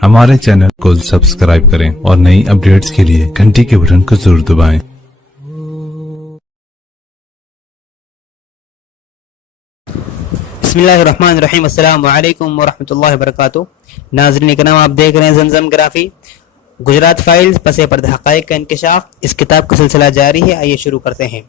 हमारे चैनल को सब्सक्राइब करें और नई अपडेट्स के लिए घंटी के बटन को जरूर दबाएं। बिस्मिल्लाहिर्रहमानिर्रहीम, अस्सलामु अलैकुम वरहमतुल्लाहि वबरकातुहू। नाज़रीन इकराम, आप देख रहे हैं ज़मज़म ग्राफी। गुजरात फाइल्स, पसे पर्दे हक़ाइक़ का इंकशाफ, इस किताब का सिलसिला जारी है। आइए शुरू करते हैं।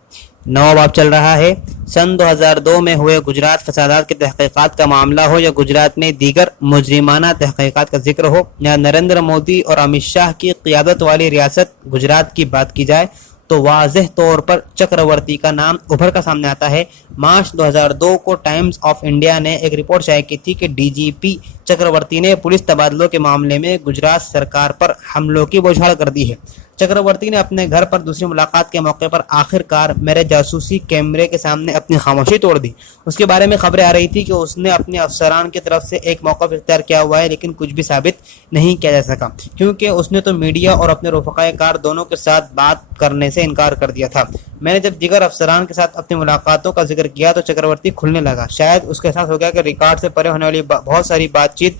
नवा बाब चल रहा है। सन 2002 में हुए गुजरात फसादात के तहक़ीक़ात का मामला हो या गुजरात में दीगर मुजरिमाना तहक़ीक़ात का जिक्र हो या नरेंद्र मोदी और अमित शाह की क़ियादत वाली रियासत गुजरात की बात की जाए तो वाज़ेह तौर पर चक्रवर्ती का नाम उभर कर सामने आता है। मार्च 2002 को टाइम्स ऑफ इंडिया ने एक रिपोर्ट शाये की थी कि डीजीपी चक्रवर्ती ने पुलिस तबादलों के मामले में गुजरात सरकार पर हमलों की बौछार कर दी है। चक्रवर्ती ने अपने घर पर दूसरी मुलाकात के मौके पर आखिरकार मेरे जासूसी कैमरे के सामने अपनी खामोशी तोड़ दी। उसके बारे में खबरें आ रही थी कि उसने अपने अफसरान की तरफ से एक मौक़िफ़ इख्तियार किया हुआ है, लेकिन कुछ भी साबित नहीं किया जा सका, क्योंकि उसने तो मीडिया और अपने रफ़क़ाए कार दोनों के साथ बात करने से इनकार कर दिया था। मैंने जब दीगर अफसरान के साथ अपनी मुलाकातों का जिक्र किया तो चक्रवर्ती खुलने लगा। शायद उसके एहसास हो गया कि रिकॉर्ड से परे होने वाली बहुत सारी बातचीत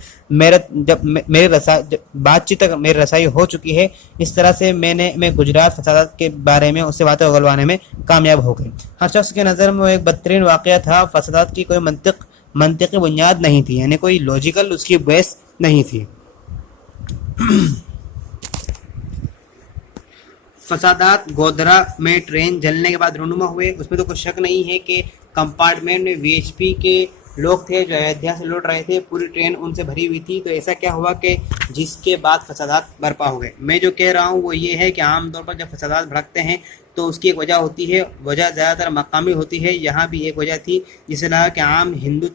तक मेरी रसाई हो चुकी है। इस तरह से मैं गुजरात फसादात के बारे में उससे बातें उगलवाने में कामयाब हो गई। हर शख्स के नज़र में वो एक बदतरीन वाक़या था। फसादात की कोई मंतिकी बुनियाद नहीं थी, यानी कोई लॉजिकल उसकी बेस नहीं थी। फसादात गोधरा में ट्रेन जलने के बाद रूनुमा हुए, उसमें तो कोई शक नहीं है कि कंपार्टमेंट में वीएचपी के लोग थे जो अयोध्या से लौट रहे थे। पूरी ट्रेन उनसे भरी हुई थी। तो ऐसा क्या हुआ कि जिसके बाद फसादात बर्पा हो गए। मैं जो कह रहा हूँ वो ये है कि आमतौर पर जब फसादात भड़कते हैं तो उसकी एक वजह होती है। वजह ज़्यादातर मकामी होती है। यहाँ भी एक वजह थी जिसे लगा कि आम हिंदू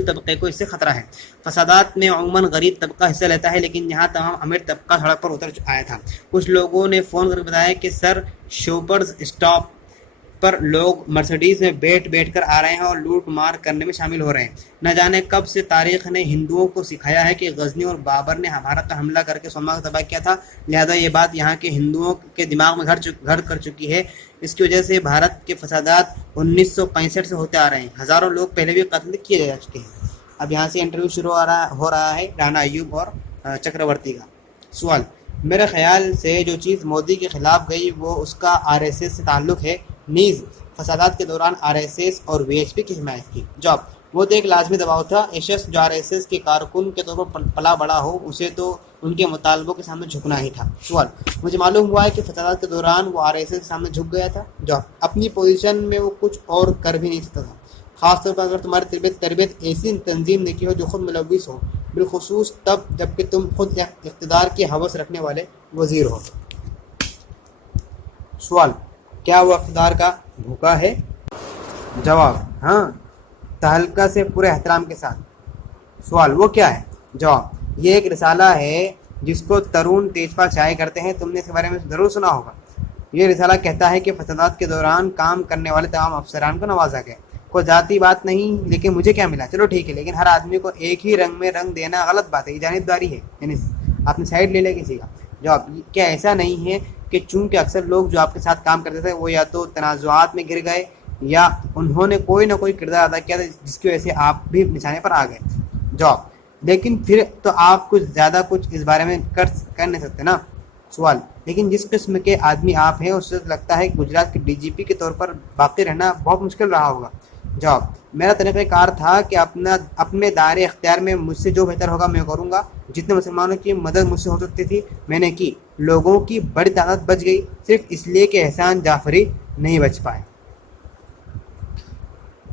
तबके को इससे ख़तरा है। फसादात में अमूमन गरीब तबका हिस्सा लेता है, लेकिन यहाँ तमाम अमीर तबका सड़क पर उतर आया था। कुछ लोगों ने फ़ोन करके बताया कि सर, शोपर्स स्टॉप पर लोग मर्सिडीज़ में बैठ कर आ रहे हैं और लूट मार करने में शामिल हो रहे हैं। न जाने कब से तारीख़ ने हिंदुओं को सिखाया है कि गजनी और बाबर ने भारत पर हमला करके सोमा को तबाह किया था, लिहाजा ये बात यहाँ के हिंदुओं के दिमाग में घर कर चुकी है। इसकी वजह से भारत के फसादात 1965 से होते आ रहे हैं। हज़ारों लोग पहले भी कत्ल किए जा चुके हैं। अब यहाँ से इंटरव्यू शुरू हो रहा है राना अयूब और चक्रवर्ती का। सवाल: मेरे ख्याल से जो चीज़ मोदी के ख़िलाफ़ गई वो उसका आरएसएस से ताल्लुक़ है। नीज़ फसादात के दौरान आरएसएस और वीएचपी की हिमायत की। जवाब: वो तो एक लाजमी दबाव था। एक शख्स जो आरएसएस के कारकुन के तौर पर पला बड़ा हो, उसे तो उनके मुतालबों के सामने झुकना ही था। सवाल: मुझे मालूम हुआ है कि फसादात के दौरान वो आरएसएस के सामने झुक गया था। जवाब: अपनी पोजीशन में वो कुछ और कर भी नहीं सकता था, ख़ासतौर पर अगर तुम्हारी तरबियत ऐसी तंजीम ने की हो जो खुद मुलव्विस हो, बिलखुसूस तब जबकि तुम खुद इक़्तिदार की हवस रखने वाले वज़ीर हो। सवाल: क्या वो इक़्तिदार का भूखा है? जवाब: हाँ, तहलका से पूरे एहतराम के साथ। सवाल: वो क्या है? जवाब: ये एक रिसाला है जिसको तरुण तेजपाल शाये करते हैं। तुमने इसके बारे में ज़रूर सुना होगा। ये रिसाला कहता है कि फसादात के दौरान काम करने वाले तमाम अफसरान को नवाजा गया। कोई ज़ाती बात नहीं, लेकिन मुझे क्या मिला? चलो ठीक है, लेकिन हर आदमी को एक ही रंग में रंग देना गलत बात है, ये जानिबदारी है, यानी आपने साइड ले लिया किसी का। जवाब: क्या ऐसा नहीं है कि चूँकि अक्सर लोग जो आपके साथ काम करते थे वो या तो तनाज़ुआत में गिर गए या उन्होंने कोई ना कोई किरदार अदा किया था जिसकी वजह से आप भी निशाने पर आ गए। जवाब: लेकिन फिर तो आप कुछ ज़्यादा कुछ इस बारे में कर नहीं सकते ना। सवाल: लेकिन जिस किस्म के आदमी आप हैं उससे तो लगता है कि गुजरात के डीजीपी के तौर पर बाकी रहना बहुत मुश्किल रहा होगा। जवाब: मेरा तरीक़ाकार था कि अपने दायरे इख्तियार में मुझसे जो बेहतर होगा मैं करूँगा। जितने मुसलमानों की मदद मुझसे हो सकती थी मैंने की। लोगों की बड़ी तादाद बच गई सिर्फ इसलिए कि एहसान जाफरी नहीं बच पाए।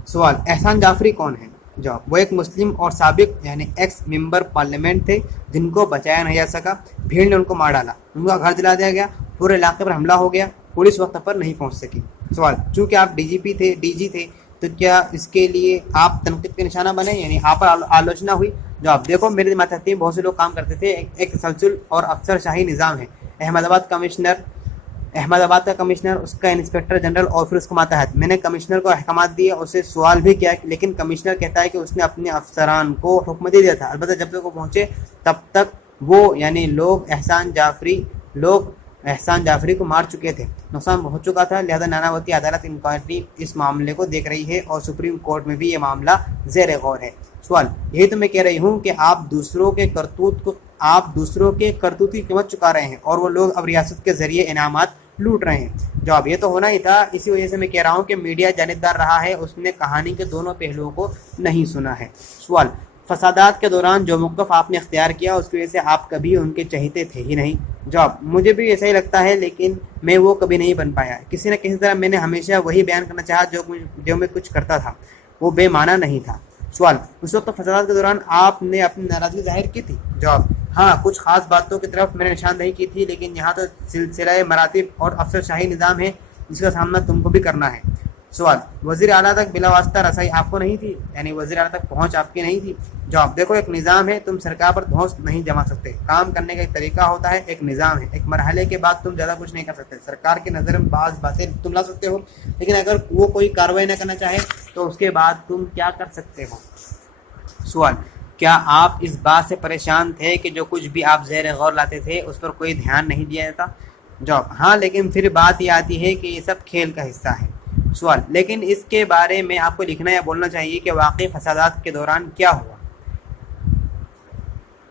सवाल: एहसान जाफरी कौन है? जवाब: वो एक मुस्लिम और साबिक यानी एक्स मेंबर पार्लियामेंट थे जिनको बचाया नहीं जा सका। भीड़ ने उनको मार डाला, उनका घर जला दिया गया, पूरे इलाके पर हमला हो गया, पुलिस वक्त पर नहीं पहुंच सकी। सवाल: चूँकि आप डीजी थे तो क्या इसके लिए आप तनकीद के निशाना बने, यानी आप पर आलोचना हुई? जवाब: देखो, मेरे मातहत बहुत से लोग काम करते थे। एक तसलसल और अफसर शाही निज़ाम है। अहमदाबाद का कमिश्नर, उसका इंस्पेक्टर जनरल और फिर उसका मातहत। मैंने कमिश्नर को अहकामात दिए, उससे सवाल भी किया, लेकिन कमिश्नर कहता है कि उसने अपने अफसरान को हुक्म दे दिया था। अलबत्ता जब तक वो पहुँचे तब तक वो यानी लोग एहसान जाफरी लोग احسان جعفری کو مار چکے تھے، نقصان ہو چکا تھا، لہذا ناناوتی عدالت انکوائری اس معاملے کو دیکھ رہی ہے اور سپریم کورٹ میں بھی یہ معاملہ زیر غور ہے۔ سوال، یہی تو میں کہہ رہی ہوں کہ آپ دوسروں کے کرتوت کی قیمت چکا رہے ہیں اور وہ لوگ اب ریاست کے ذریعے انعامات لوٹ رہے ہیں۔ جواب، یہ تو ہونا ہی تھا، اسی وجہ سے میں کہہ رہا ہوں کہ میڈیا جانبدار رہا ہے، اس نے کہانی کے دونوں پہلوؤں کو نہیں سنا ہے۔ سوال، فسادات کے دوران جو موقف آپ نے اختیار کیا اس کی وجہ سے آپ کبھی ان کے چہیتے تھے ہی نہیں۔ جواب، مجھے بھی ایسا ہی لگتا ہے، لیکن میں وہ کبھی نہیں بن پایا۔ کسی نہ کسی طرح میں نے ہمیشہ وہی بیان کرنا چاہا جو میں کچھ کرتا تھا، وہ بے معنی نہیں تھا۔ سوال، اس وقت فسادات کے دوران آپ نے اپنی ناراضگی ظاہر کی تھی؟ جواب، ہاں، کچھ خاص باتوں کی طرف میں نے نشاندہی کی تھی، لیکن یہاں تو سلسلہ مراتب اور افسر شاہی نظام ہے جس کا سامنا تم کو بھی کرنا ہے۔ سوال، وزیر اعلیٰ تک بلا واسطہ رسائی آپ کو نہیں تھی، یعنی وزیر اعلیٰ تک پہنچ آپ کی نہیں تھی؟ جواب، دیکھو، ایک نظام ہے، تم سرکار پر دھونس نہیں جما سکتے، کام کرنے کا ایک طریقہ ہوتا ہے، ایک نظام ہے، ایک مرحلے کے بعد تم زیادہ کچھ نہیں کر سکتے۔ سرکار کی نظر میں بعض باتیں تم لا سکتے ہو، لیکن اگر وہ کوئی کارروائی نہ کرنا چاہے تو اس کے بعد تم کیا کر سکتے ہو؟ سوال، کیا آپ اس بات سے پریشان تھے کہ جو کچھ بھی آپ زیر غور لاتے تھے اس پر کوئی دھیان نہیں دیا جاتا؟ جواب، ہاں، لیکن پھر بات یہ آتی ہے کہ یہ سب کھیل کا حصہ ہے۔ سوال، لیکن اس کے بارے میں آپ کو لکھنا یا بولنا چاہیے کہ واقعی فسادات کے دوران کیا ہوا۔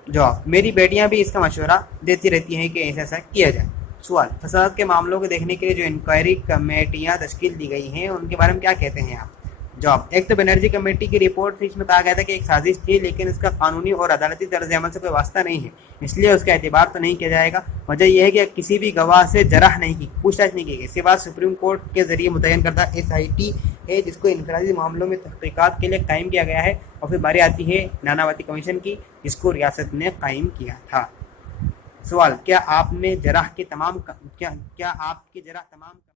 جواب، میری بیٹیاں بھی اس کا مشورہ دیتی رہتی ہیں کہ ایسا کیا جائے۔ سوال، فسادات کے معاملوں کو دیکھنے کے لیے جو انکوائری کمیٹیاں تشکیل دی گئی ہیں ان کے بارے میں کیا کہتے ہیں آپ؟ جواب، ایک تو بنرجی کمیٹی کی رپورٹ تھی، اس میں کہا گیا تھا کہ ایک سازش تھی، لیکن اس کا قانونی اور عدالتی طرز عمل سے کوئی واسطہ نہیں ہے، اس لیے اس کا اعتبار تو نہیں کیا جائے گا۔ وجہ یہ ہے کہ کسی بھی گواہ سے جرح نہیں کی، پوچھ تاچھ نہیں کی گئی۔ اس کے بعد سپریم کورٹ کے ذریعے متعین کردہ SIT ہے جس کو انفرادی معاملوں میں تحقیقات کے لیے قائم کیا گیا ہے، اور پھر باری آتی ہے ناناوتی کمیشن کی جس کو ریاست نے قائم کیا تھا۔ سوال، کیا آپ کی جرح تمام